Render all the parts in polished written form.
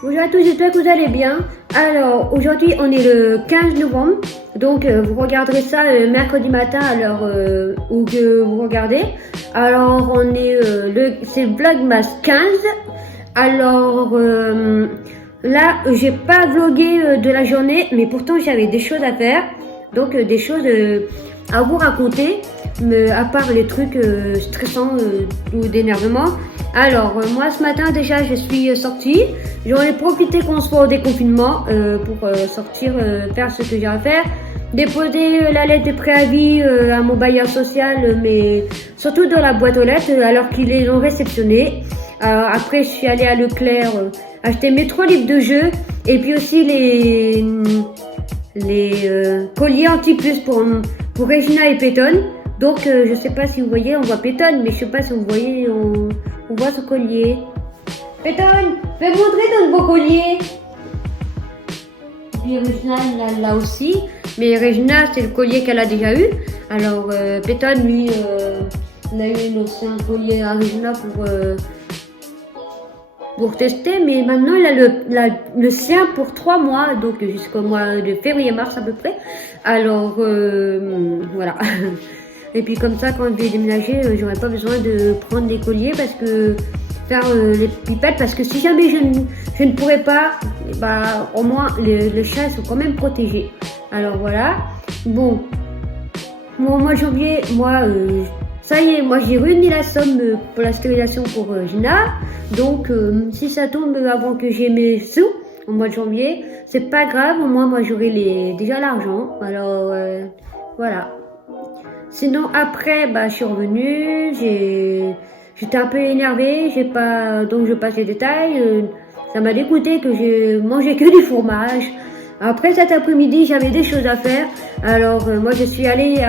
Bonjour à tous, j'espère que vous allez bien. Alors, aujourd'hui, on est le 15 novembre. Donc, vous regarderez ça mercredi matin à l'heure où que vous regardez. Alors, on est c'est Vlogmas 15. Alors, là, j'ai pas vlogué de la journée, mais pourtant, j'avais des choses à faire. Donc, des choses à vous raconter, mais à part les trucs stressants ou d'énervement. Alors, moi ce matin déjà je suis sortie, j'en ai profité qu'on soit au déconfinement pour sortir, faire ce que j'ai à faire, déposer la lettre de préavis à mon bailleur social, mais surtout dans la boîte aux lettres alors qu'ils les ont réceptionné. Après je suis allée à Leclerc acheter mes 3 livres de jeu et puis aussi les colliers anti-puce pour Regina et Peyton. Donc je sais pas si vous voyez, on voit Peyton, mais je sais pas si vous voyez, on voit ce collier. Peyton, fais montrer ton beau collier. Et puis Regina là aussi, mais Regina c'est le collier qu'elle a déjà eu. Alors Peyton lui, on a eu un ancien collier à Regina pour tester, mais maintenant il a le sien pour 3 mois, donc jusqu'au mois de février-mars à peu près. Alors voilà. Et puis comme ça, quand je vais déménager, j'aurai pas besoin de prendre des colliers parce que faire les pipettes, parce que si jamais je ne pourrais pas, bah au moins les chats sont quand même protégés. Alors voilà. Bon, au mois de janvier, moi ça y est, moi j'ai réuni la somme pour la stérilisation pour Gina. Donc si ça tombe avant que j'ai mes sous au mois de janvier, c'est pas grave, au moins moi j'aurai déjà l'argent. Alors voilà. Sinon après, bah je suis revenue, j'étais un peu énervée, donc je passe les détails. Ça m'a dégoûté que j'ai mangé que du fromage. Après cet après-midi, j'avais des choses à faire. Alors moi je suis allée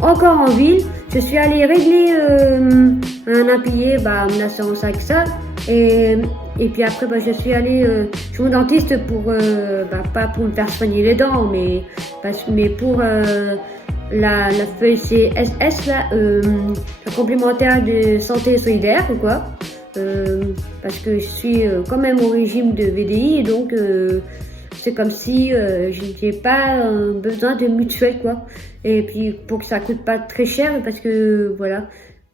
encore en ville. Je suis allée régler un impayé, mon assurance avec ça. Et puis après, je suis allée chez mon dentiste pour, pas pour me faire soigner les dents, mais pour la feuille CSS, là, la complémentaire de santé solidaire ou quoi. Parce que je suis quand même au régime de VDI et donc c'est comme si j'ai pas besoin de mutuelle quoi. Et puis pour que ça coûte pas très cher parce que voilà,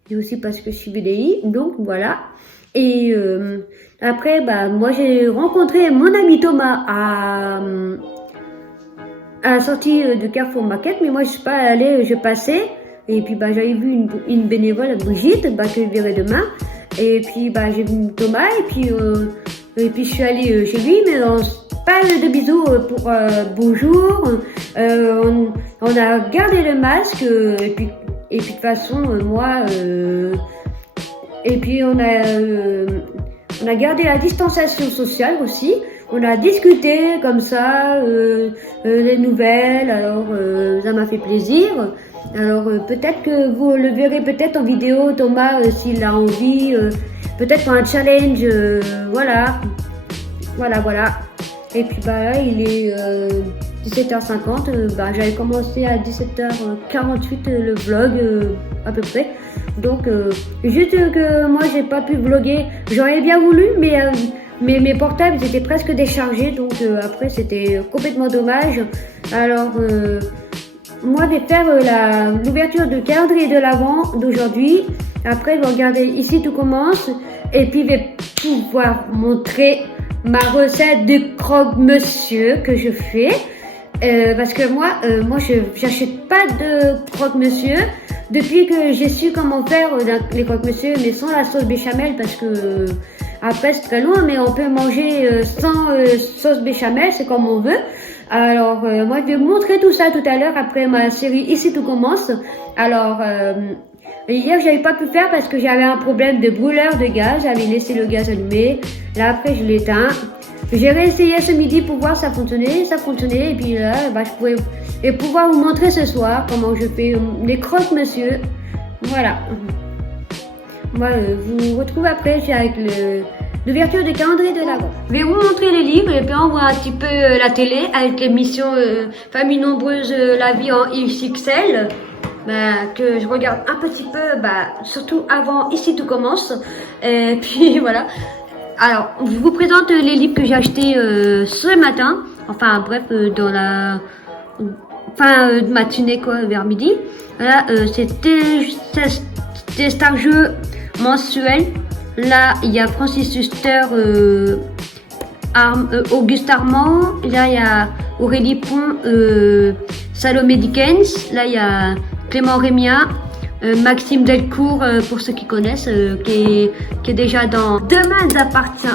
et aussi parce que je suis VDI, donc voilà. Et après moi j'ai rencontré mon ami Thomas à la sortie de Carrefour Market, mais moi je suis pas allée, je passais et puis j'avais vu une bénévole, Brigitte, que je verrai demain. Et puis j'ai vu Thomas et puis je suis allée chez lui, mais pas de bisous pour bonjour. On a gardé le masque et puis de toute façon moi et puis on a gardé la distanciation sociale aussi. On a discuté comme ça les nouvelles. Alors ça m'a fait plaisir. Alors peut-être que vous le verrez peut-être en vidéo, Thomas, s'il a envie, peut-être pour un challenge, voilà. Et puis là, il est 17h50, j'avais commencé à 17h48 le vlog, à peu près. Donc, juste que moi, j'ai pas pu vlogger, j'aurais bien voulu, mais mes portables étaient presque déchargés, donc après, c'était complètement dommage. Alors, moi, je vais faire l'ouverture de calendrier de l'Avent d'aujourd'hui. Après, je vais regarder ici tout commence. Et puis, je vais pouvoir montrer ma recette de croque-monsieur que je fais. Parce que moi, j'achète pas de croque-monsieur. Depuis que j'ai su comment faire les croque-monsieur, mais sans la sauce béchamel, parce que après, c'est très loin, mais on peut manger sans sauce béchamel, c'est comme on veut. Alors, moi, je vais vous montrer tout ça tout à l'heure après ma série Ici tout commence. Alors, hier, j'avais pas pu faire parce que j'avais un problème de brûleur de gaz. J'avais laissé le gaz allumé. Là, après, je l'ai éteint. J'ai réessayé ce midi pour voir si ça fonctionnait. Ça fonctionnait. Et puis là, je pouvais pouvoir vous montrer ce soir comment je fais les croque-monsieur. Voilà. Moi, je vous retrouve après avec l'ouverture du calendrier de l'Avent. Je vais vous montrer les livres et puis on voit un petit peu la télé avec l'émission Famille nombreuse, la vie en XXL. Que je regarde un petit peu, surtout avant Ici tout commence. Et puis voilà. Alors, je vous présente les livres que j'ai achetés ce matin. Enfin, bref, dans la fin de matinée, quoi, vers midi. Là, c'était Star Jeu mensuel. Là, il y a Francis Huster, Auguste Armand. Là, il y a Aurélie Pont, Salomé Dickens. Là, il y a Clément Rémia. Maxime Delcourt, pour ceux qui connaissent, qui est déjà dans Demain appartient.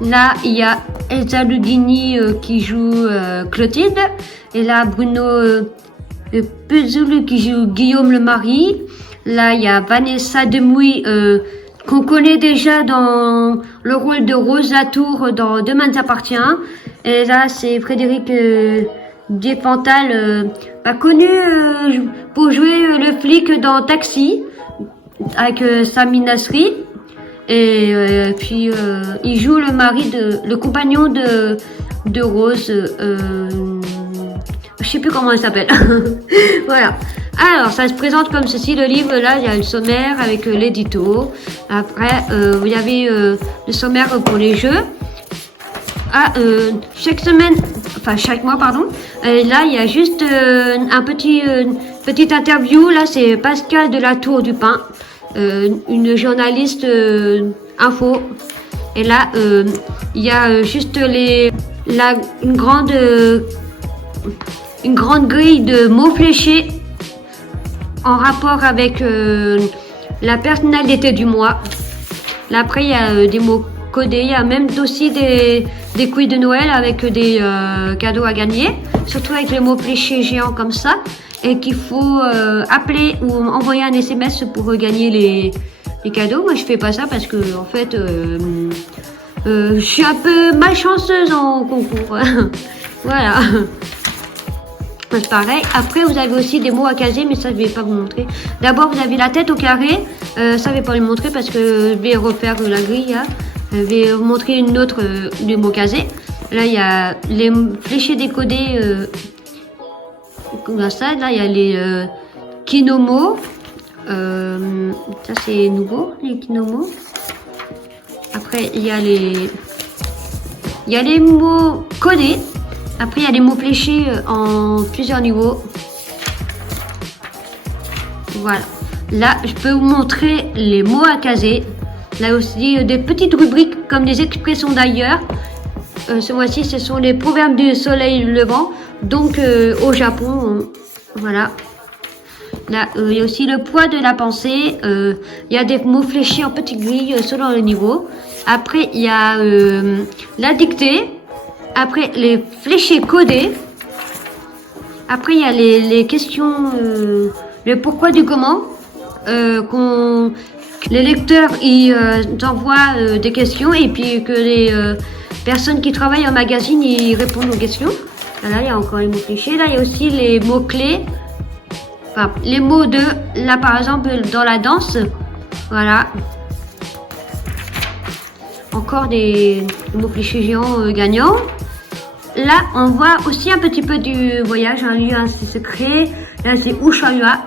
Là, il y a Elsa Ludini qui joue Clotilde. Et là, Bruno Pezoulou qui joue Guillaume le mari. Là, il y a Vanessa Demouy qu'on connaît déjà dans le rôle de Rose Latour dans Demain appartient. Et là, c'est Frédéric Diepantal, connu pour jouer le flic dans Taxi avec Sami Nasri. Et puis il joue le compagnon de Rose. Je sais plus comment elle s'appelle. Voilà. Alors, ça se présente comme ceci, le livre. Là, il y a le sommaire avec l'édito. Après, il y avait le sommaire pour les jeux. Chaque mois, pardon. Là, il y a juste petite interview. Là, c'est Pascal de la Tour du Pin, une journaliste info. Et là, il y a juste une grande grille de mots fléchés en rapport avec la personnalité du mois. Là, après, il y a des mots codés. Il y a même aussi des quiz de Noël avec des cadeaux à gagner, surtout avec les mots fléchés géants comme ça, et qu'il faut appeler ou envoyer un SMS pour gagner les cadeaux. Moi, je fais pas ça parce que en fait, je suis un peu malchanceuse en concours. Voilà. C'est pareil. Après, vous avez aussi des mots à caser, mais ça, je vais pas vous montrer. D'abord, vous avez la tête au carré. Ça, je vais pas le montrer parce que je vais refaire la grille. Hein. Je vais vous montrer une autre du mot casé. Là, il y a les fléchés décodés. Comme ça. Là, il y a les kinomos. Ça, c'est nouveau, les kinomos. Après, il y a les mots codés. Après, il y a les mots fléchés en plusieurs niveaux. Voilà. Là, je peux vous montrer les mots à caser. Là aussi, des petites rubriques comme des expressions d'ailleurs. Ce mois-ci, ce sont les proverbes du soleil levant. Donc, au Japon, voilà. Là, il y a aussi le poids de la pensée. Il y a des mots fléchés en petites grilles selon le niveau. Après, il y a la dictée. Après, les fléchés codés. Après, il y a les questions, le pourquoi du comment. Les lecteurs ils envoient des questions et puis que les personnes qui travaillent en magazine ils répondent aux questions. Là, il y a encore les mots fléchés. Là, il y a aussi les mots clés. Enfin, les mots là, par exemple, dans la danse. Voilà. Encore des mots fléchés géants gagnants. Là, on voit aussi un petit peu du voyage, un lieu assez secret. Là, c'est Ushuaia.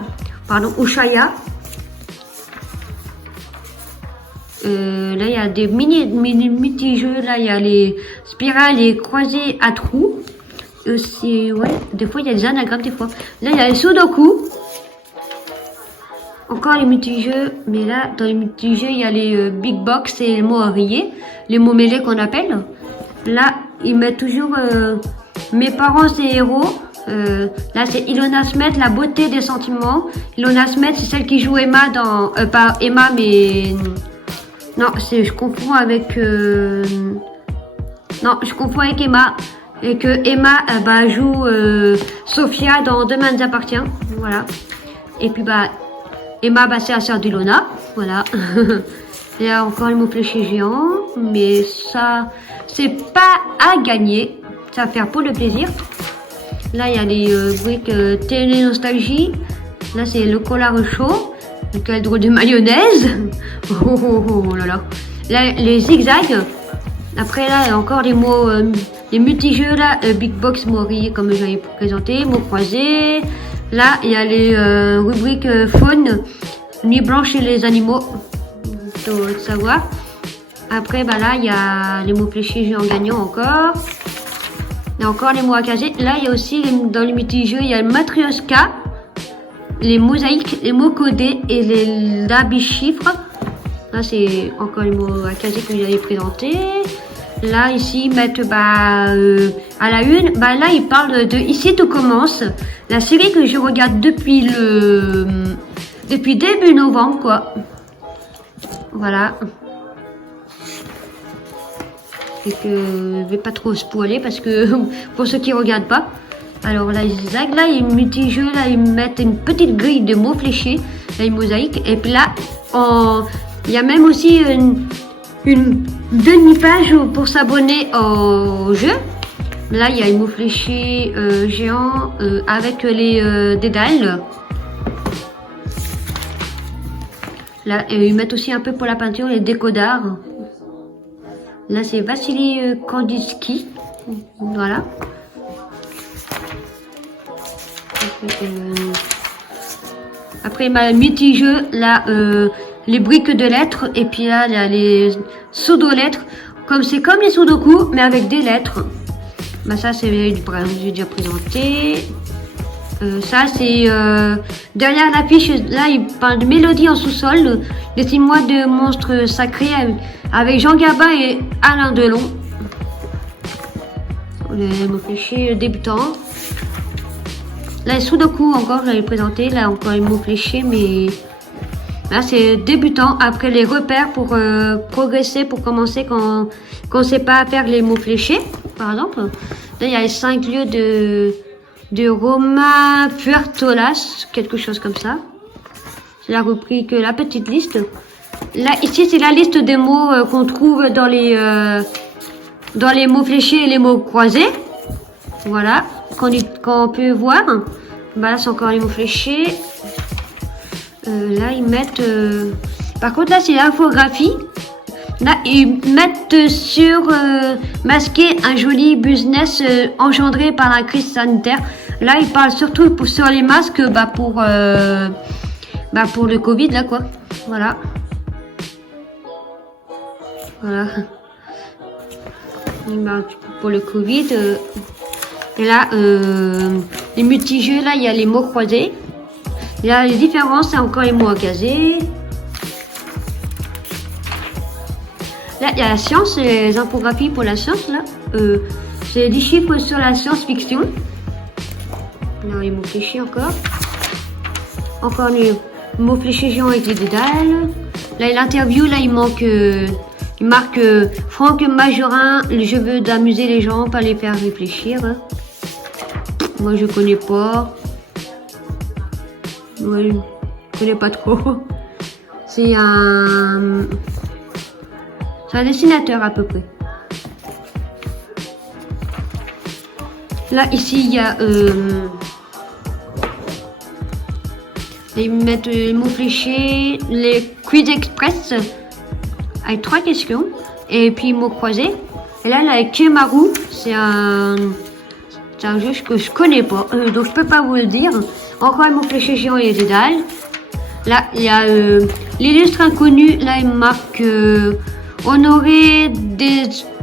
Là, il y a des mini-jeux. Là, il y a les spirales et croisées à trous. Ouais, des fois, il y a des anagrammes, des fois. Là, il y a les sudoku. Encore les multi-jeux. Mais là, dans les multi-jeux, il y a les big box et les mots à rayer. Les mots mêlés qu'on appelle. Là, ils mettent toujours mes parents, c'est héros. Là, c'est Ilona Smet, la beauté des sentiments. Ilona Smet, c'est celle qui joue Emma dans... pas Emma, mais... Non, je confonds avec... Non, je confonds avec Emma. Et que Emma joue Sophia dans Demain nous appartient. Voilà. Et puis, Emma, c'est la sœur d'Ilona. Voilà. Il y a encore les mots fléchés géants. Mais ça, c'est pas à gagner. Ça va faire pour le plaisir. Là, il y a les briques télé nostalgie. Là, c'est le collard chaud. Quel drôle de mayonnaise. Oh là là. Là, les zigzags. Après, là, il y a encore les mots, les multi-jeux. Là, big box, mots rayés, comme j'avais présenté. Mots croisés. Là, il y a les rubriques faune. Nuit blanche et les animaux. Il faut savoir. Après, bah là, il y a les mots fléchés géants gagnants encore. Il y a encore les mots à caser. Là, il y a aussi, dans les multi-jeux, il y a le Matryoshka, les mosaïques, les mots codés et les labis chiffres. Là, c'est encore les mots à caser que j'avais présentés. Là, ici, ils mettent à la une. Bah, là, ils parlent de Ici tout commence. La série que je regarde depuis début novembre, quoi. Voilà. Et que je vais pas trop spoiler parce que pour ceux qui regardent pas. Alors là, là, ils multi-jeux, là, ils mettent une petite grille de mots fléchés, là, une mosaïque. Et puis là, il y a même aussi une demi-page pour s'abonner au jeu. Là, il y a une mots fléchés géant avec les dédales. Là, ils mettent aussi un peu pour la peinture les décodards. Là, c'est Vassili Kandinsky. Voilà. Après, ma multi-jeu, là, les briques de lettres. Et puis là, il y a les pseudo-lettres. C'est comme les sudoku, mais avec des lettres. Bah, ça, c'est j'ai déjà présenté. Ça, c'est derrière l'affiche. Là, il parle de mélodie en sous-sol. Dessine-moi de monstres sacrés avec Jean Gabin et Alain Delon. Les mots fléchés débutants. Là, Sudoku encore, je l'avais présenté. Là, encore les mots fléchés, mais là, c'est débutant. Après, les repères pour progresser, pour commencer quand on ne sait pas faire les mots fléchés, par exemple. Là, il y a les 5 lieux de Romain Puertolas, quelque chose comme ça. C'est la rubrique, la petite liste. Là, ici, c'est la liste des mots qu'on trouve dans les mots fléchés et les mots croisés. Voilà, qu'on peut voir. Bah là, c'est encore les mots fléchés. Là, ils mettent... Par contre, là, c'est l'infographie. Là, ils mettent sur masquer un joli business engendré par la crise sanitaire. Là, ils parlent surtout sur les masques pour le Covid, là, quoi. Voilà. Voilà. Pour le Covid. Et là, les multi-jeux, là, il y a les mots croisés. Là, les différences, c'est encore les mots à caser. Là, il y a la science, les infographies pour la science, là. C'est des chiffres sur la science-fiction. Là, les mots fléchés encore. Encore les mots fléchés géants avec les dédales. Là, l'interview, là, il marque Franck Majorin, je veux d'amuser les gens, pas les faire réfléchir. Moi, je connais pas. Moi, je connais pas trop. C'est un dessinateur à peu près. Là, ici, il y a... ils mettent les mots fléchés, les quiz express avec 3 questions. Et puis, mots croisés. Et là, avec Kemaru, c'est un jeu que je connais pas. Donc, je peux pas vous le dire. Encore un mot fléché géant et dédales. Là, il y a l'illustre inconnu. Là, il marque... Honoré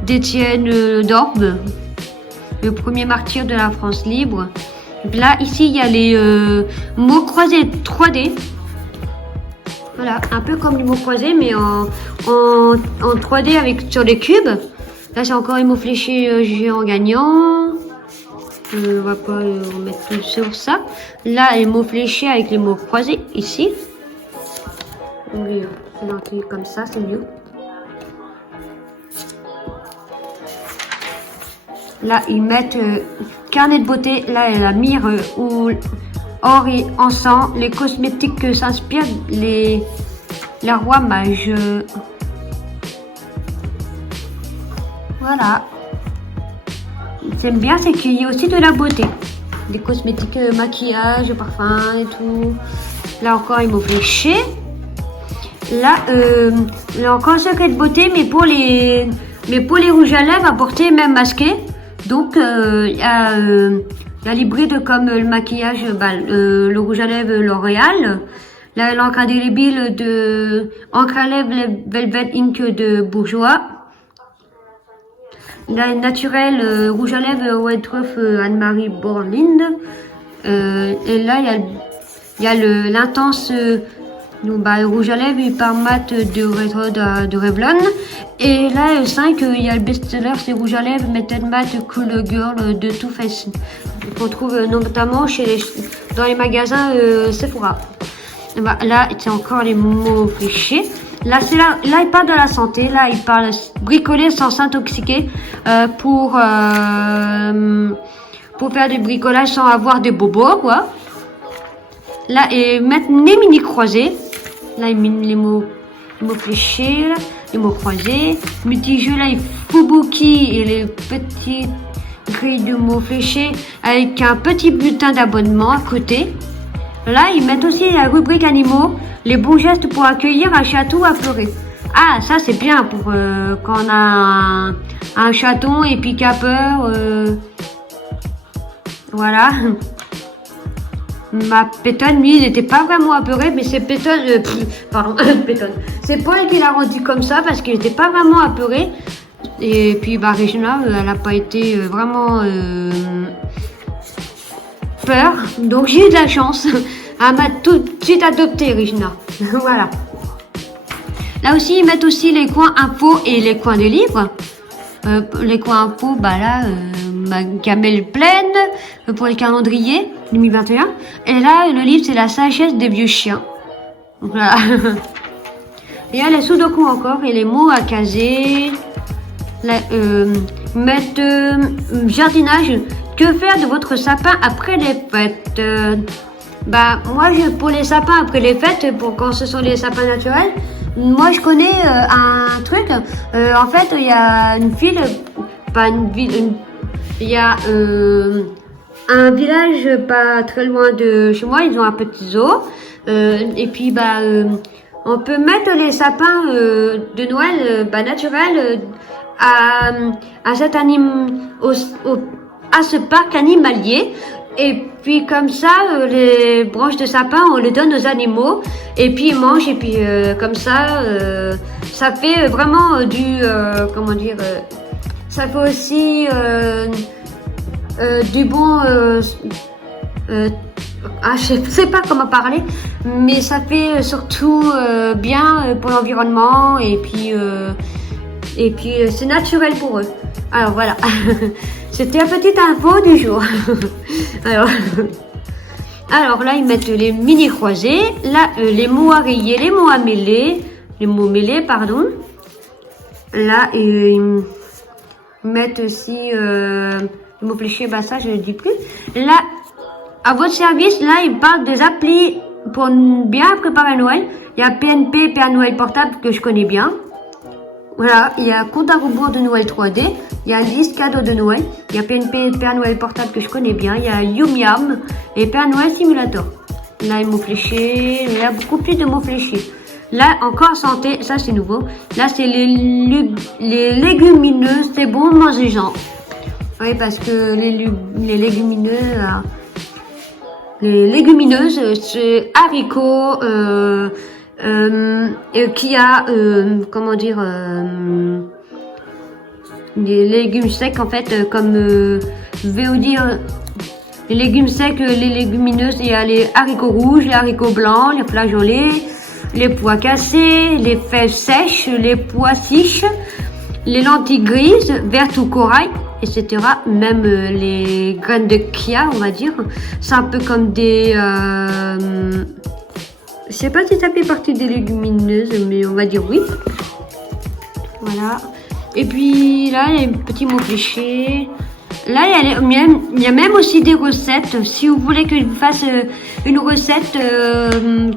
d'Étienne d'Orbe, le premier martyr de la France libre. Et puis là, ici, il y a les mots croisés 3D. Voilà, un peu comme les mots croisés, mais en 3D sur des cubes. Là, c'est encore les mots fléchés géants gagnants. On va pas remettre tout sur ça. Là, les mots fléchés avec les mots croisés, ici. On les présenter comme ça, c'est mieux. Là, ils mettent carnet de beauté. Là, la myrrhe ou or et encens. Les cosmétiques que s'inspirent les rois mages. Voilà. J'aime bien, c'est qu'il y a aussi de la beauté. Des cosmétiques, maquillage, parfum et tout. Là encore, ils m'ont fléché. Là, il y a encore un secret de beauté, mais pour les rouges à lèvres à porter, même masqués. Donc, il y a l'hybride comme le maquillage, le rouge à lèvres L'Oréal. l'encre indélébile de encre à lèvres Velvet Ink de Bourjois. La naturelle rouge à lèvres White Anne-Marie Borlinde. Et là, il y a l'intense rouge à lèvres par mat de Revlon. Et là, le 5, il y a le best-seller, c'est rouge à lèvres Method Matte Cool Girl de Too Faced. Qu'on trouve notamment dans les magasins Sephora. Bah, là, c'est encore les mots fléchés. Là, il parle de la santé. Là, il parle bricoler sans s'intoxiquer pour faire du bricolage sans avoir des bobos, quoi. Là, et mettre les mini croisés. Là, il met les mots fléchés, là, les mots croisés. Multi-jeux, là, il Fubuki et les petites grilles de mots fléchés avec un petit bulletin d'abonnement à côté. Là, ils mettent aussi la rubrique animaux, les bons gestes pour accueillir un chaton apeuré. Ah, ça c'est bien pour quand on a un chaton et puis qu'il a peur. Voilà. Ma Pétonne, lui, il n'était pas vraiment apeuré, mais c'est Pétonne, pardon, Pétonne. C'est Paul qui l'a rendu comme ça parce qu'il n'était pas vraiment apeuré. Et puis, bah, Regina, elle n'a pas été vraiment peur. Donc, j'ai eu de la chance. Elle m'a tout de suite adopté, Regina. Voilà. Là aussi, ils mettent aussi les coins infos et les coins des livres. Les coins infos, bah là, ma gamelle pleine pour les calendriers 2021. Et là, le livre, c'est la sagesse des vieux chiens. Voilà. Il y a les sudoku encore et les mots à caser. Mettre jardinage. Que faire de votre sapin après les fêtes? Bah, moi, pour les sapins après les fêtes, pour quand ce sont les sapins naturels, moi, je connais un truc. En fait, il y a une ville, pas une ville, il y a un village pas très loin de chez moi. Ils ont un petit zoo. Et puis, bah, on peut mettre les sapins de Noël, naturels, à cet à ce parc animalier. Et puis comme ça, les branches de sapin, on les donne aux animaux. Et puis ils mangent. Et puis comme ça, ça fait vraiment comment dire, ça fait aussi du bon... je sais pas comment parler, mais ça fait surtout bien pour l'environnement. Et puis c'est naturel pour eux. Alors voilà. C'était la petite info du jour. Alors là, ils mettent les mini croisés. Là, les mots à rayer, les mots à mêler. Les mots mêlés, pardon. Là, ils mettent aussi les mots fléchés. Bah ça, je ne dis plus. Là, à votre service, là, ils parlent des applis pour bien préparer Noël. Il y a PNP, Père Noël portable, que je connais bien. Voilà, il y a compte à rebours de Noël 3D, il y a liste cadeau de Noël, il y a PNP Père Noël portable que je connais bien, il y a Yumiam et Père Noël Simulator. Là, les mots fléchés, il y a beaucoup plus de mots fléchés. Là, encore santé, ça c'est nouveau. Là, c'est les légumineuses, c'est bon, mangez-en. Oui, parce que les légumineuses, c'est haricots, qui a comment dire les légumes secs en fait, comme je vais vous dire les légumes secs, les légumineuses. Il y a les haricots rouges, les haricots blancs, les flageolets, les pois cassés, les fèves sèches, les pois chiches, les lentilles grises, vertes ou corail, etc. Même les graines de chia, on va dire. C'est un peu comme des je sais pas si ça fait partie des légumineuses, mais on va dire oui. Voilà. Et puis là, il y a un petit mot fléché. Là, il y a même aussi des recettes. Si vous voulez que je vous fasse une recette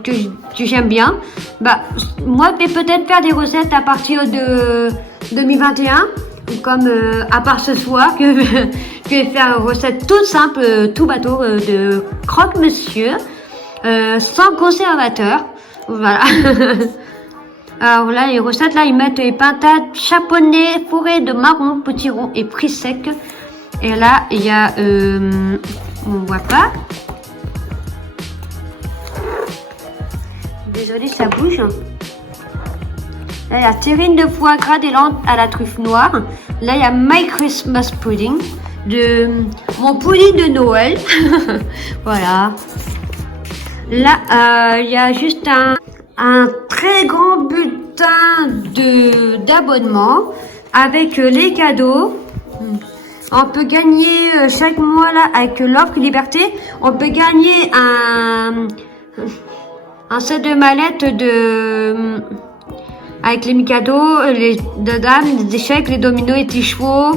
que j'aime bien, bah moi, je vais peut-être faire des recettes à partir de 2021. Comme à part ce soir, que je vais faire une recette toute simple, tout bateau de croque-monsieur. Sans conservateur. Voilà. Alors là, les recettes, là, ils mettent les pintades chaponnés, fourrés de marron, potiron et fruits secs. Et là, il y a... on voit pas. Désolée, ça bouge. Là, il y a terrine de foie gras des Landes à la truffe noire. Là, il y a My Christmas Pudding, de mon pudding de Noël. Voilà. Là, il y a juste un très grand bulletin d'abonnement avec les cadeaux. On peut gagner chaque mois là avec l'offre Liberté. On peut gagner un set de mallettes avec les Mikado, les de dames, les échecs, les dominos, les petits chevaux.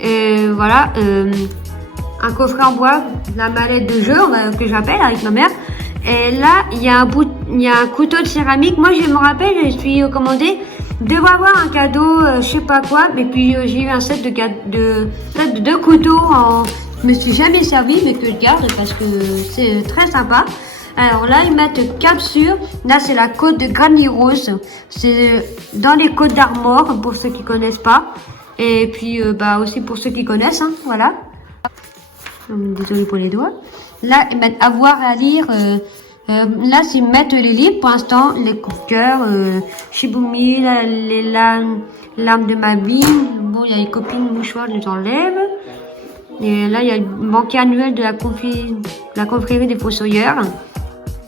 Voilà. Un coffret en bois, la mallette de jeu que j'appelle avec ma mère. Et là, il y a un couteau de céramique. Moi, je me rappelle, je suis commandée devoir avoir un cadeau, je sais pas quoi. Mais puis j'ai eu un set de deux couteaux. Je me suis jamais servi, mais que je garde parce que c'est très sympa. Alors là, ils mettent capsule. Là, c'est la côte de Granny Rose. C'est dans les Côtes d'Armor pour ceux qui connaissent pas. Et puis, aussi pour ceux qui connaissent, hein, voilà. Désolée pour les doigts. Là, ils mettent avoir à lire. Là, ils mettent les livres pour l'instant, les coups de cœur, Shibumi, les larmes de ma vie. Bon, il y a les copines mouchoirs, je les enlève. Et là, il y a le banquet annuel de la confrérie des Fossoyeurs.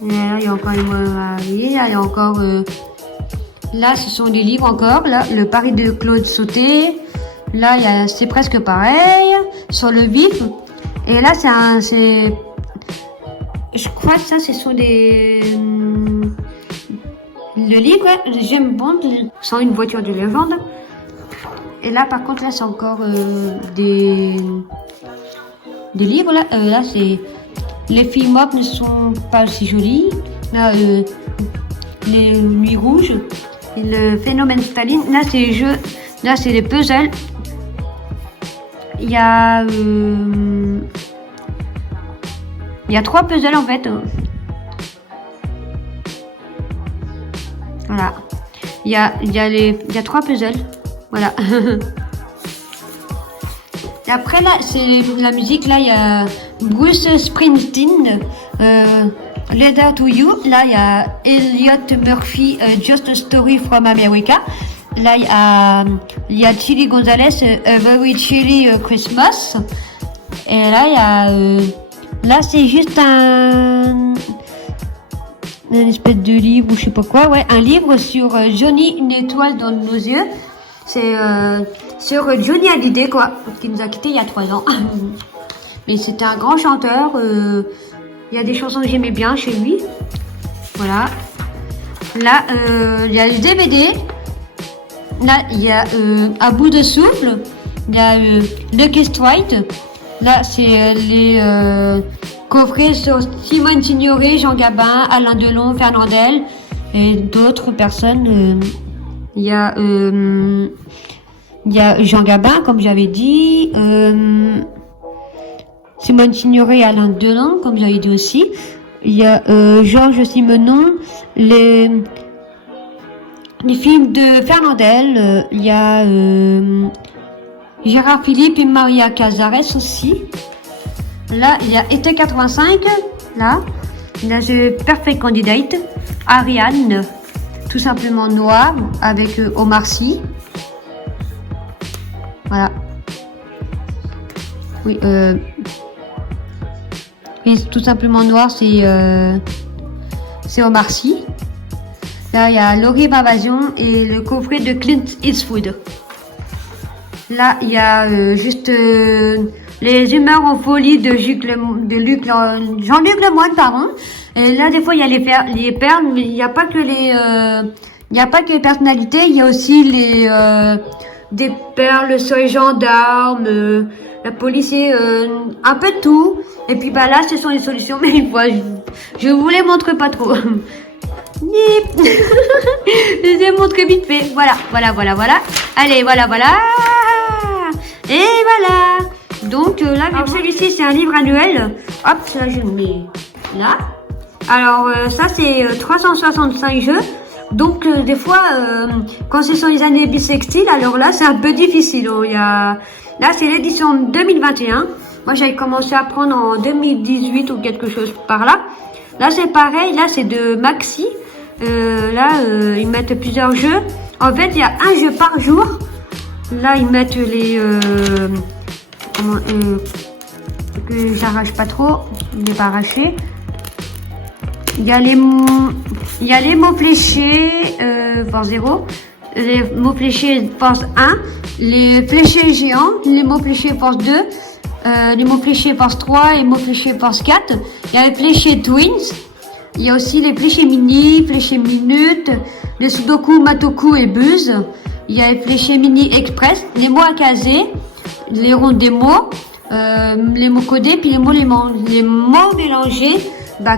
Et là, il y a encore les mots à lire. Là, il y a encore. Là, ce sont des livres encore. Là, le Paris de Claude Sauté. Là, c'est presque pareil. Sur le vif. Et là, je crois que ça, ce sont des... Le livre, James Bond, sans une voiture de légende. Et là, par contre, là, c'est encore des livres. Là, c'est... Les filles mortes ne sont pas aussi jolies. Là, les nuits rouges. Et le phénomène Staline. Là, c'est les jeux. Là, c'est les puzzles. Il y a 3 puzzles en fait. Voilà. Il y a 3 puzzles. Voilà. Et après là, c'est la musique. Là, il y a Bruce Springsteen, Letter to You. Là, il y a Elliot Murphy, Just a Story from America. Là, il y a Chili Gonzalez, A Very Chilly Christmas. Et là, il y a... là, c'est juste un espèce de livre ou je sais pas quoi. Ouais, un livre sur Johnny, une étoile dans nos yeux. C'est sur Johnny Hallyday, quoi, qui nous a quittés il y a 3 ans. Mais c'était un grand chanteur. Il y a des chansons que j'aimais bien chez lui. Voilà. Là, il y a le DVD. Là, il y a À bout de souffle. Il y a Lucky Strike. Là, c'est les coffrets sur Simone Signoret, Jean Gabin, Alain Delon, Fernandel et d'autres personnes. Il y a Jean Gabin, comme j'avais dit. Simone Signoret et Alain Delon, comme j'avais dit aussi. Il y a Georges Simenon, les films de Fernandel. Il y a Gérard Philippe et Maria Cazares aussi. Là, il y a Été 85. Là, j'ai Perfect Candidate. Ariane, tout simplement noir, avec Omar Sy. Voilà. Oui, et tout simplement noir, c'est Omar Sy. Là, il y a L'horrible invasion et le coffret de Clint Eastwood. Là, il y a juste les humeurs en folie de Jean-Luc Lemoyne, pardon. Et là, des fois, il y a les perles, mais il n'y a pas que les personnalités, il y a aussi des perles sur les gendarmes, la police, un peu de tout. Et puis là, ce sont les solutions, mais une fois, je vous les montre pas trop. Je les ai montré vite fait. Voilà. Allez, voilà. Et voilà. Donc là, celui-ci, c'est un livre annuel. Hop, là, je le mets là. Alors, ça, c'est 365 jeux. Donc, des fois, quand ce sont les années bissextiles, alors là, c'est un peu difficile. Là, c'est l'édition 2021. Moi, j'avais commencé à prendre en 2018 ou quelque chose par là. Là, c'est pareil. Là, c'est de Maxi. Ils mettent plusieurs jeux. En fait, il y a un jeu par jour. Là, ils mettent les... que j'arrache pas trop. Il n'est pas arraché. Il y a les mots fléchés force 0. Les mots fléchés force 1. Les fléchés géants. Les mots fléchés force 2. Les mots fléchés force 3 et les mots fléchés force 4. Il y a les fléchés twins. Il y a aussi les fléchés mini, fléchés minutes, les sudoku, matoku et buzz. Il y a les fléchés mini express, les mots à caser, les ronds des mots, les mots codés, puis les mots mélangés,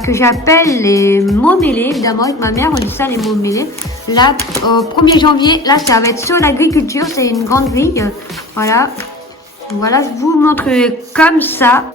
que j'appelle les mots mêlés. Évidemment, avec ma mère, on dit ça, les mots mêlés. Là, au 1er janvier, là, ça va être sur l'agriculture, c'est une grande grille. Voilà. Voilà, je vous montre comme ça.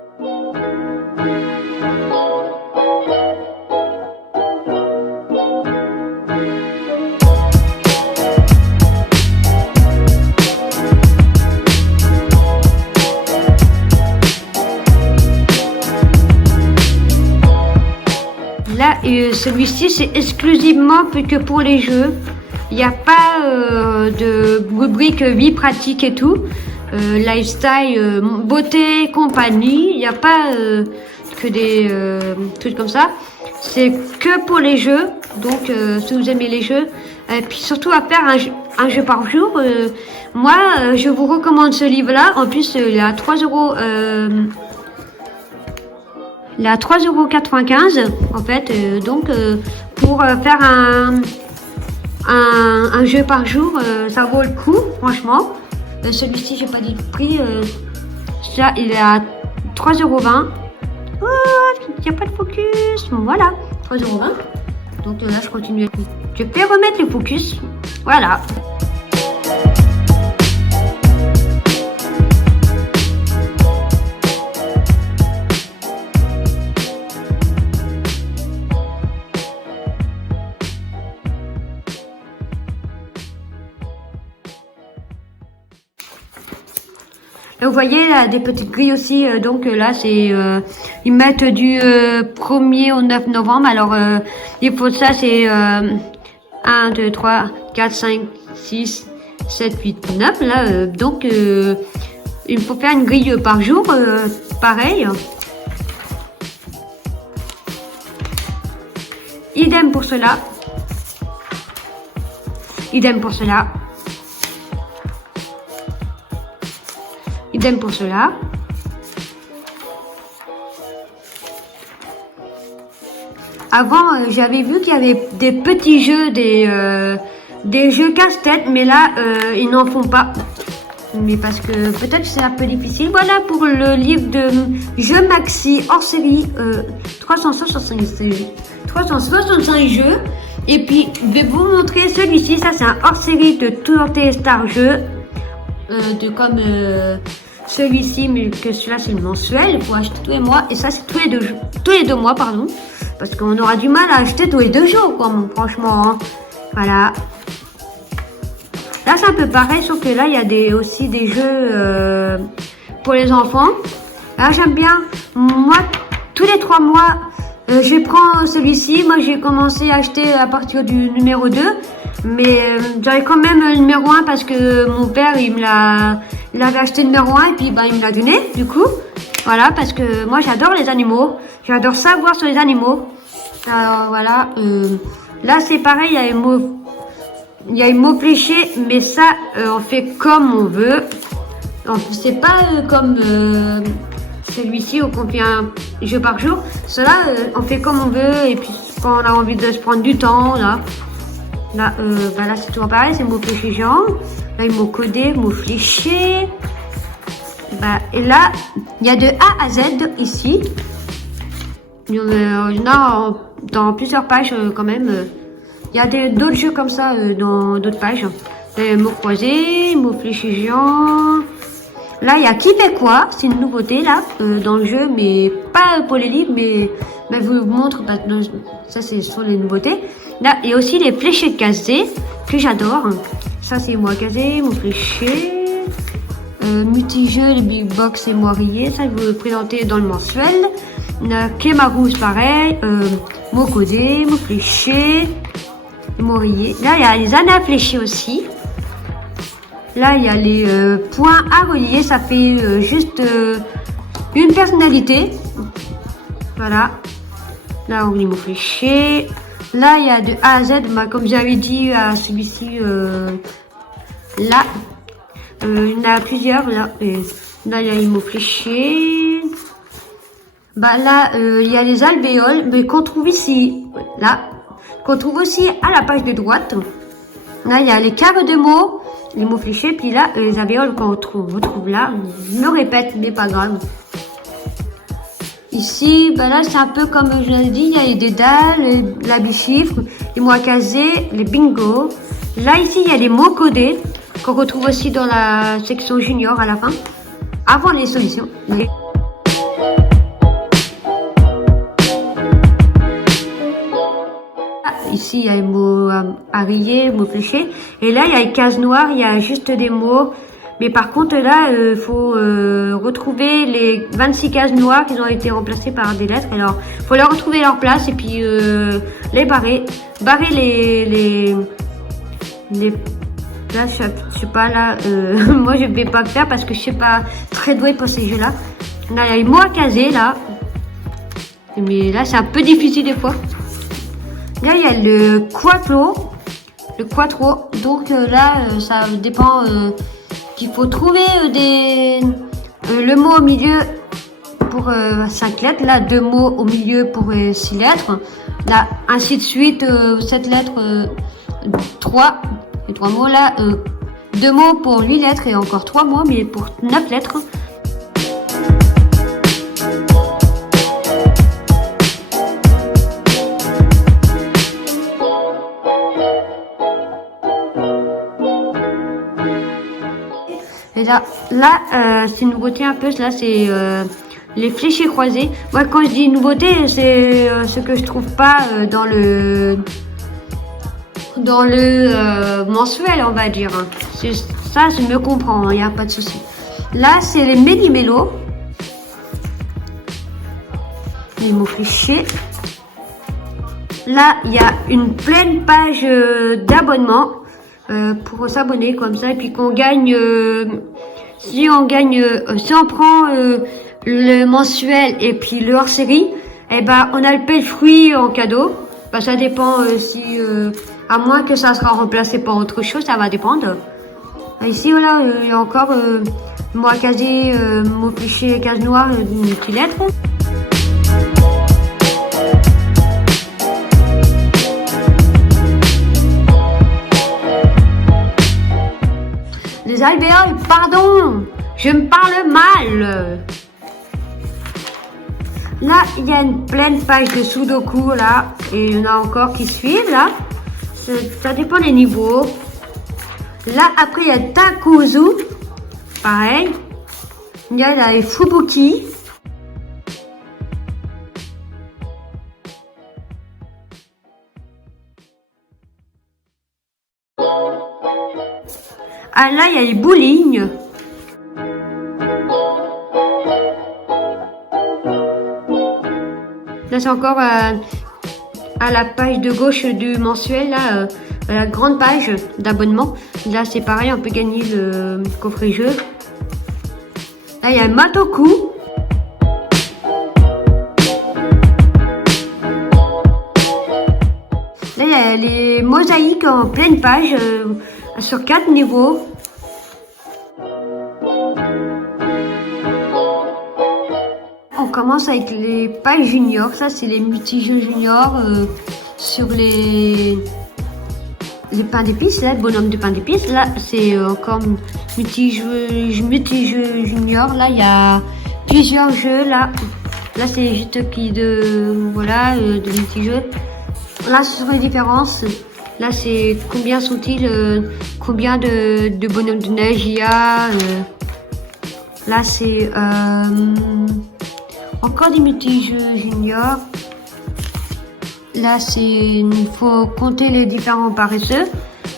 Là, celui-ci, c'est exclusivement que pour les jeux. Il n'y a pas de rubrique vie pratique et tout. Lifestyle, beauté, compagnie. Il n'y a pas que des trucs comme ça. C'est que pour les jeux. Donc, si vous aimez les jeux. Et puis surtout à faire un jeu par jour. Moi, je vous recommande ce livre-là. En plus, il est à 3 euros. Il est à 3,95 € en fait, donc pour faire un jeu par jour, ça vaut le coup, franchement. Celui-ci, j'ai pas dit le prix, ça il est à 3,20 €. Oh, il n'y a pas de focus, voilà, 3,20 €. Donc là, je continue. Je vais remettre le focus, voilà. Vous voyez là des petites grilles aussi, donc là c'est ils mettent du 1er au 9 novembre. Alors il faut ça, c'est 1, 2, 3, 4, 5, 6, 7, 8, 9 là, donc il faut faire une grille par jour, pareil. Idem pour cela. Idem pour cela. Idem pour cela. Avant, j'avais vu qu'il y avait des petits jeux, des jeux casse-tête, mais là, ils n'en font pas. Mais parce que peut-être c'est un peu difficile. Voilà pour le livre de jeux maxi hors série, 365 jeux. Et puis, je vais vous montrer celui-ci. Ça, c'est un hors série de Tourté Star Jeux. Comme celui-ci, mais que celui-là c'est le mensuel pour acheter tous les mois, et ça c'est tous les deux mois, pardon, parce qu'on aura du mal à acheter tous les 2 jours, quoi, franchement, hein. Voilà. Là c'est un peu pareil, sauf que là il y a aussi des jeux pour les enfants. Là j'aime bien, moi tous les 3 mois je prends celui-ci. Moi j'ai commencé à acheter à partir du numéro 2. Mais j'avais quand même le numéro 1 parce que mon père il avait acheté le numéro 1 et puis il me l'a donné du coup. Voilà, parce que moi j'adore les animaux. J'adore savoir sur les animaux. Alors voilà, là c'est pareil, il y a les mots fléchés, mais ça on fait comme on veut. C'est pas comme celui-ci où on fait un jeu par jour. Cela on fait comme on veut, et puis quand on a envie de se prendre du temps là. Là, là c'est toujours pareil, c'est mots fléchés géants. Là, ils mots codés, mots fléchés. Et là, il y a de A à Z ici. Il y en a dans plusieurs pages quand même. Il y a d'autres jeux comme ça dans d'autres pages. Mots croisés, mots fléchés géants. Là, il y a qui fait quoi. C'est une nouveauté là dans le jeu, mais pas pour les livres, mais je vous montre. Ça, c'est sur les nouveautés. Là, il y a aussi les fléchés casés que j'adore. Ça, c'est moi casé, mon fléché. Multi-jeux, les big box et moirier. Ça, je vais vous présenter dans le mensuel. Kémarous, pareil. Mots codés, mots fléchés. les mots rayés. Là, il y a les anneaux fléchés aussi. Là, il y a les points à relier. Ça fait juste une personnalité. Voilà. Là, on les mots fléchés. Là, il y a de A à Z. Bah, comme j'avais dit à celui-ci, là, il y en a plusieurs. Là, là il y a les mots fléchés. Bah, là, il y a les alvéoles, mais qu'on trouve ici. Là, qu'on trouve aussi à la page de droite. Là, il y a les caves de mots. Les mots fléchés, puis là, les alvéoles qu'on retrouve là, je me répète, mais pas grave. Ici, ben là, c'est un peu comme je l'ai dit, il y a les dédales, la bichiffre, les mots à caser, les bingos. Là, ici, il y a les mots codés, qu'on retrouve aussi dans la section junior à la fin, avant les solutions. Ici, il y a les mots à rayer, mots fléchés. Et là, il y a les cases noires, il y a juste des mots. Mais par contre, là, il faut retrouver les 26 cases noires qui ont été remplacées par des lettres. Alors, il faut leur retrouver leur place et puis les barrer. Barrer les là, je sais pas, là, moi, je vais pas le faire parce que je suis pas très douée pour ces jeux-là. Là, il y a les mots à caser, là. Mais là, c'est un peu difficile des fois. Là, il y a le quattro. Le quattro. Donc là, ça dépend qu'il faut trouver le mot au milieu pour 5 lettres. Là, 2 mots au milieu pour 6 lettres. Là, ainsi de suite, 7 lettres, 3. Et 3 mots. Là, 2 mots pour 8 lettres et encore 3 mots, mais pour 9 lettres. Et là, c'est une nouveauté un peu, là c'est les fléchés croisés. Moi quand je dis nouveauté, c'est ce que je trouve pas dans le mensuel, on va dire. Ça, je me comprends, il n'y a pas de souci. Là, c'est les méli-mélos. Les mots fléchés. Là, il y a une pleine page d'abonnement. Pour s'abonner comme ça et puis qu'on gagne si on prend le mensuel et puis le hors-série, et ben on a le pelle-fruit en cadeau. Ben, ça dépend si à moins que ça sera remplacé par autre chose, ça va dépendre. Ici voilà, il y a encore mot à caser, mot fléché, case noire, une petite lettre. Les alvéoles, pardon, je me parle mal. Là, il y a une pleine page de sudoku, là, et il y en a encore qui suivent, là. Ça dépend des niveaux. Là, après, il y a Takuzu, pareil. Il y a les Fubuki. Ah là, il y a les bowling. Là, c'est encore à la page de gauche du mensuel, là, la grande page d'abonnement. Là, c'est pareil, on peut gagner le coffret jeu. Là, il y a Matoku. Là, il y a les mosaïques en pleine page. Sur 4 niveaux. On commence avec les pages juniors. Ça, c'est les multi-jeux juniors sur les pains d'épices. Là, le bonhomme de pain d'épices. Là, c'est encore multi-jeux juniors. Là, il y a plusieurs jeux. Là, c'est juste de multi-jeux. Là, ce sont les différences. Là, c'est combien sont-ils, combien de bonhommes de neige il y a. Là, c'est encore des multi-jeux juniors. Là, il faut compter les différents paresseux.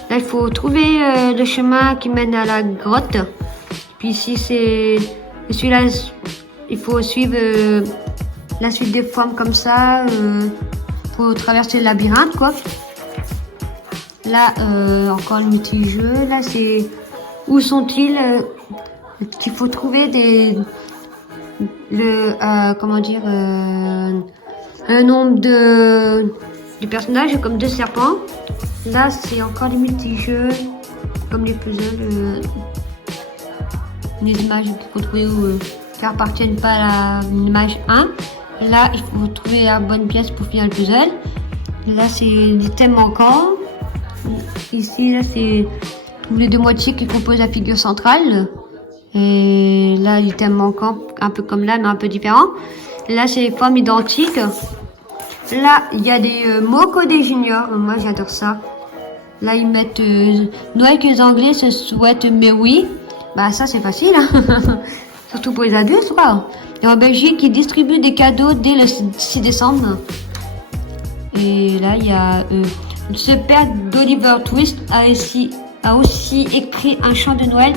Là, il faut trouver le chemin qui mène à la grotte. Puis ici, c'est celui-là, il faut suivre la suite des formes comme ça pour traverser le labyrinthe, quoi. Là, encore le multijeu. Là, c'est... Où sont-ils qu'il faut trouver comment dire... un nombre de personnages comme 2 serpents. Là, c'est encore des multijeux. Comme les puzzles. Les images qu'il faut trouver qui appartiennent pas à l'image 1. Là, il faut trouver la bonne pièce pour finir le puzzle. Là, c'est l'item manquant. Ici, là, c'est les 2 moitiés qui composent la figure centrale. Et là, l'item manquant, un peu comme là, mais un peu différent. Là, c'est les formes identiques. Là, il y a des mots codés juniors. Moi, j'adore ça. Là, ils mettent Noël que les Anglais se souhaitent, mais oui. Bah, ça, c'est facile. Hein. Surtout pour les adultes, quoi. Et en Belgique, ils distribuent des cadeaux dès le 6 décembre. Et là, il y a ce père d'Oliver Twist a aussi écrit un chant de Noël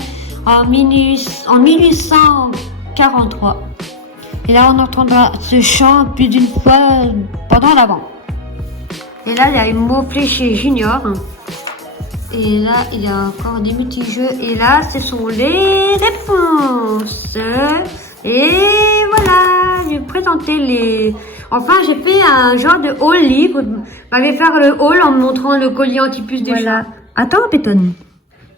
en 1843. Et là, on entendra ce chant plus d'une fois pendant l'avant. Et là, il y a une mot fléché junior. Et là, il y a encore des multijeux. Et là, ce sont les réponses. Et voilà, je vais présenter les... Enfin, j'ai fait un genre de haul livre. Je vais faire le haul en me montrant le collier anti-puce des chats. Attends, Pétonne.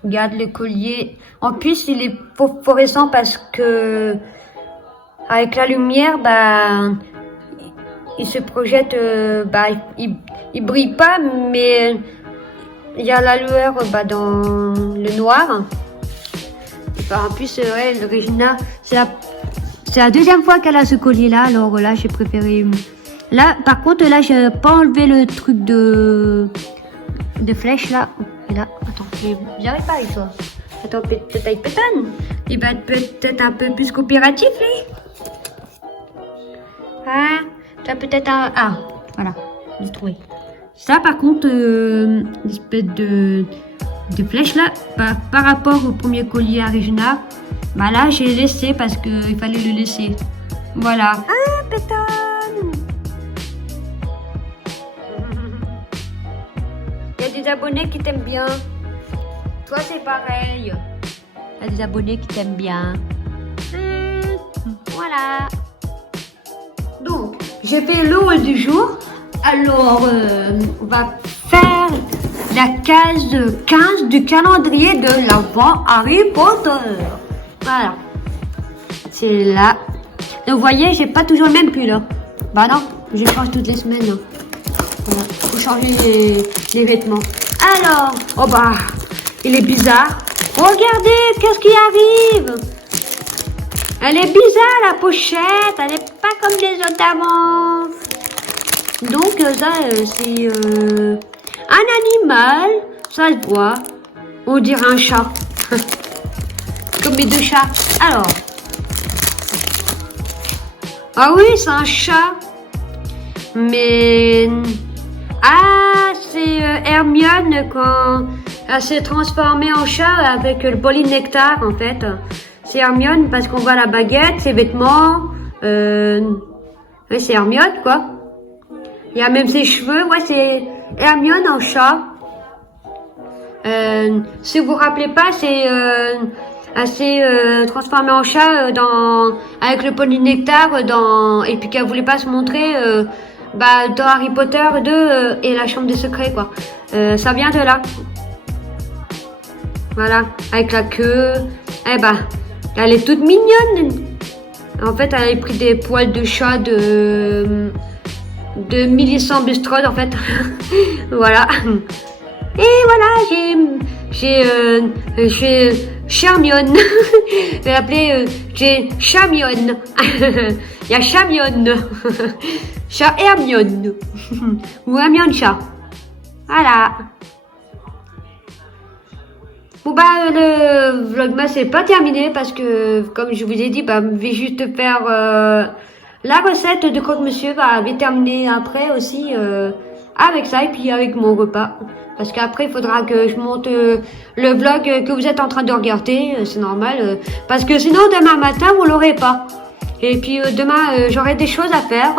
Regarde le collier. En plus, il est phosphorescent parce que avec la lumière, bah, il se projette, bah, il brille pas, mais il y a la lueur bah, dans le noir. Bah, en plus, ouais, Regina, c'est la 2e fois qu'elle a ce collier-là, alors là, j'ai préféré... Là, par contre, là, j'ai pas enlevé le truc de flèche, là. Et là, attends, j'arrive pas avec toi. Attends, peut-être avec Pétonne. Il va être peut-être un peu plus coopératif, lui. Ah, tu as peut-être un... Ah, voilà, j'ai trouvé. Ça, par contre, l'espèce de flèche, là, par rapport au premier collier à Regina, bah là, j'ai laissé parce qu'il fallait le laisser. Voilà. Ah, Pétonne. Il y a des abonnés qui t'aiment bien. Toi, c'est pareil. Il y a des abonnés qui t'aiment bien. Voilà. Donc, j'ai fait le haul du jour. Alors, on va faire la case 15 du calendrier de l'avant Harry Potter. Voilà. C'est là. Donc, vous voyez, j'ai pas toujours le même pull. Hein. Bah non, je change toutes les semaines. Hein. Voilà. Faut changer les vêtements. Alors, oh bah, il est bizarre. Regardez, qu'est-ce qui arrive? Elle est bizarre, la pochette. Elle est pas comme les autres d'avant. Donc, ça, c'est un animal. Ça se voit. On dirait un chat. Comme mes 2 chats. Alors. Ah oui, c'est un chat. Mais... Ah, c'est Hermione quand elle s'est transformée en chat avec le polynectar, en fait. C'est Hermione parce qu'on voit la baguette, ses vêtements. Ouais, c'est Hermione, quoi. Il y a même ses cheveux. Ouais, c'est Hermione en chat. Si vous vous rappelez pas, c'est... elle s'est transformée en chat avec le polynectar et puis qu'elle voulait pas se montrer bah, dans Harry Potter 2 et la chambre des secrets, quoi. Ça vient de là. Voilà, avec la queue. Eh bah, elle est toute mignonne. En fait, elle a pris des poils de chat de Mélissa Bestrode, en fait. Voilà. Et voilà, j'ai Charmione. Je vais l'appeler, j'ai Charmione. Il y a Charmione. Chat Hermione. Ou Hermione chat. Voilà. Bon bah le vlogmas c'est pas terminé parce que comme je vous ai dit, bah je vais juste faire la recette de croque-monsieur. Bah je vais terminer après aussi avec ça et puis avec mon repas. Parce qu'après il faudra que je monte le vlog que vous êtes en train de regarder, c'est normal. Parce que sinon demain matin vous l'aurez pas. Et puis demain, j'aurai des choses à faire.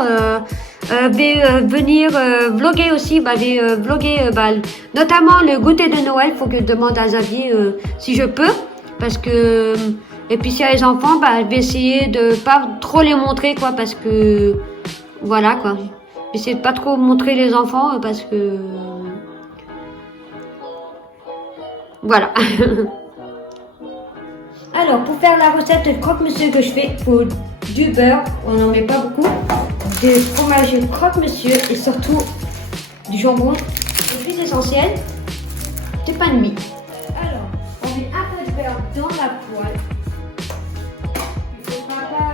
Vais venir vlogger aussi. Je vais vlogger notamment le goûter de Noël. Faut que je demande à Xavier si je peux. Parce que... Et puis s'il y a les enfants, je vais essayer de pas trop les montrer, quoi. Parce que... Voilà, quoi. Je vais essayer de pas trop montrer les enfants parce que... Voilà. Alors, pour faire la recette de croque-monsieur que je fais, il faut du beurre, on n'en met pas beaucoup, du fromage croque-monsieur et surtout du jambon, des huiles essentielles, du pain de mie. Alors, on met un peu de beurre dans la poêle. Il ne faudra pas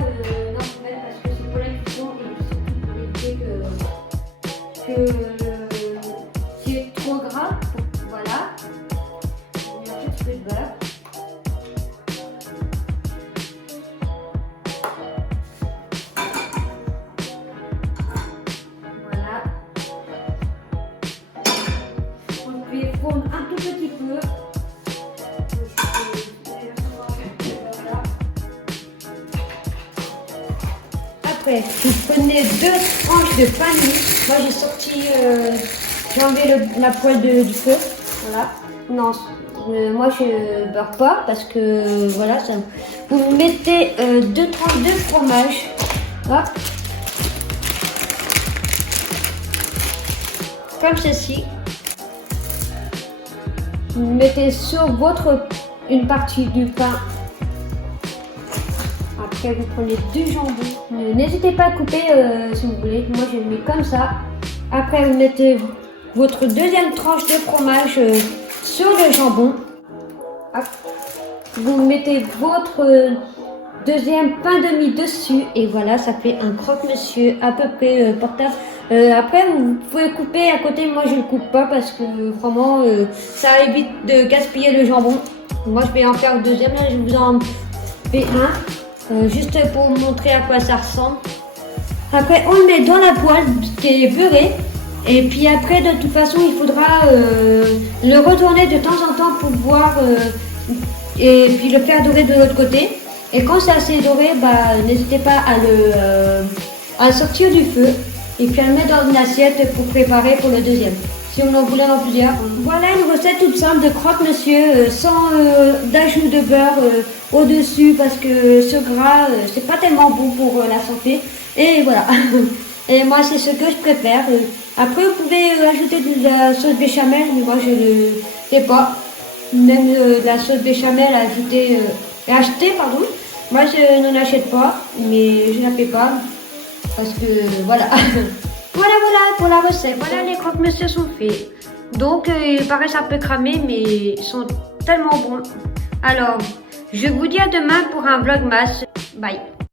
l'en mettre parce que c'est pour la cuisson et surtout pour éviter que c'est trop gras. Voilà. On met un petit peu de beurre. Un tout petit peu. Après, vous prenez 2 tranches de pain de mie. Moi, j'ai sorti, j'ai enlevé la poêle du feu. Voilà. Non, moi je beurre pas parce que voilà, ça. Vous mettez 2 tranches de fromage. Hop. Comme ceci. Vous mettez sur une partie du pain. Après, vous prenez du jambon. N'hésitez pas à couper si vous voulez. Moi, je le mets comme ça. Après, vous mettez votre deuxième tranche de fromage sur le jambon. Hop. Vous mettez votre deuxième pain de mie dessus. Et voilà, ça fait un croque-monsieur à peu près portable. Après, vous pouvez couper à côté. Moi, je ne le coupe pas parce que vraiment, ça évite de gaspiller le jambon. Moi, je vais en faire le deuxième. Là, je vous en fais un, juste pour vous montrer à quoi ça ressemble. Après, on le met dans la poêle qui est beurrée. Et puis après, de toute façon, il faudra le retourner de temps en temps pour voir et puis le faire dorer de l'autre côté. Et quand c'est assez doré, n'hésitez pas à le sortir du feu. Et puis à le mettre dans une assiette pour préparer pour le deuxième. Si on en voulait en plusieurs. Voilà une recette toute simple de croque-monsieur sans d'ajout de beurre au-dessus parce que ce gras c'est pas tellement bon pour la santé. Et voilà. Et moi c'est ce que je préfère. Après vous pouvez ajouter de la sauce béchamel, mais moi je ne fais pas. Même de la sauce béchamel acheter, pardon. Moi je n'en achète pas, mais je ne la fais pas. Parce que voilà. voilà pour la recette. Voilà, les croque-monsieur sont faits. Donc ils paraissent un peu cramés, mais ils sont tellement bons. Alors, je vous dis à demain pour un vlogmas. Bye.